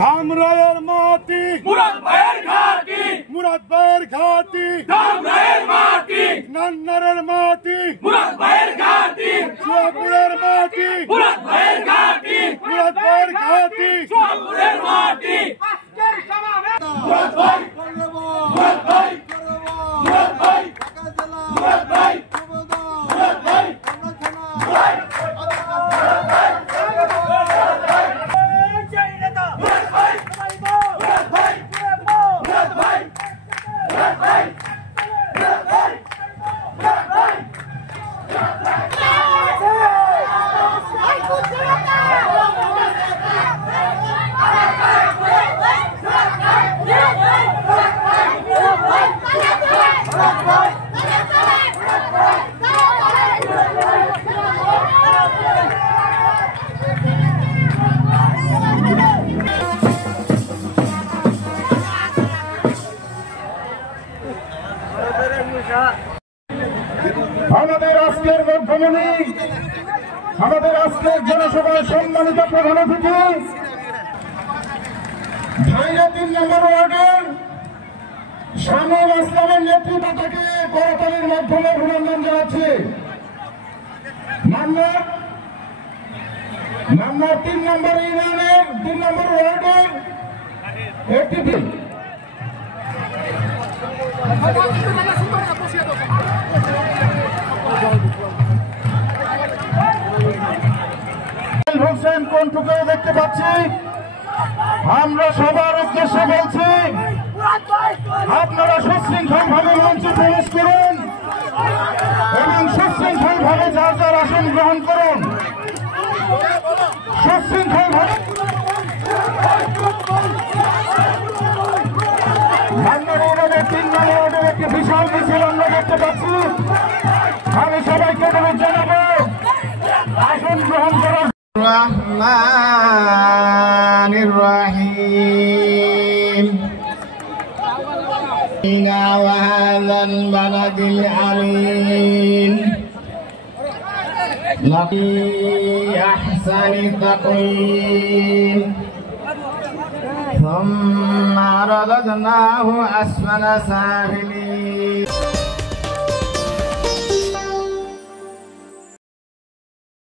ধামরাইয়ের মাটি মুরাদ ভাইয়ের ঘাটি, মুরাদ ভাইয়ের ঘাটি ধামরাইয়ের মাটি, নান্নারের মাটি মুরাদ ভাইয়ের ঘাটি, চুয়াপুরের মাটি মুরাদ ভাইয়ের ঘাটি, মুরাদ ভাইয়ের ঘাটি চুয়াপুরের মাটি। মুরাদ ভাই, মুরাদ ভাই, মুরাদ ভাই, মুরাদ ভাই, মুরাদ ভাই, আমাদের আজকের মুখ্যমন্ত্রী, আমাদের আজকের জনসভায় সম্মানিত প্রধান অতিথি ঢাকা 3 নম্বর ওয়ার্ডের শামীম আসলামের নেতৃত্ব থেকে করতালির মাধ্যমে অভিনন্দন জানাচ্ছি। মামলার 3 নম্বর ইউনিয়নের 3 নম্বর ওয়ার্ডের একটি হোসেন কোনটুকু দেখতে পাচ্ছি। আমরা সবার উদ্দেশ্যে বলছি, আপনারা সুশৃঙ্খল ভাবে মঞ্চে প্রবেশ করুন এবং সুশৃঙ্খল ভাবে যার যার আসন গ্রহণ করুন। সুশৃঙ্খল ভাবে বাংলাদেশের 3 নম্বর ওয়ার্ডের একটি বিশাল মিছিল আমরা দেখতে পাচ্ছি। আমি সবাইকে অনুরোধ জানাবো আসন গ্রহণ করার। রহমানির রহিম وهذا البلد الأمين لفي أحسن تقويم ثم رددناه أسفل سافلين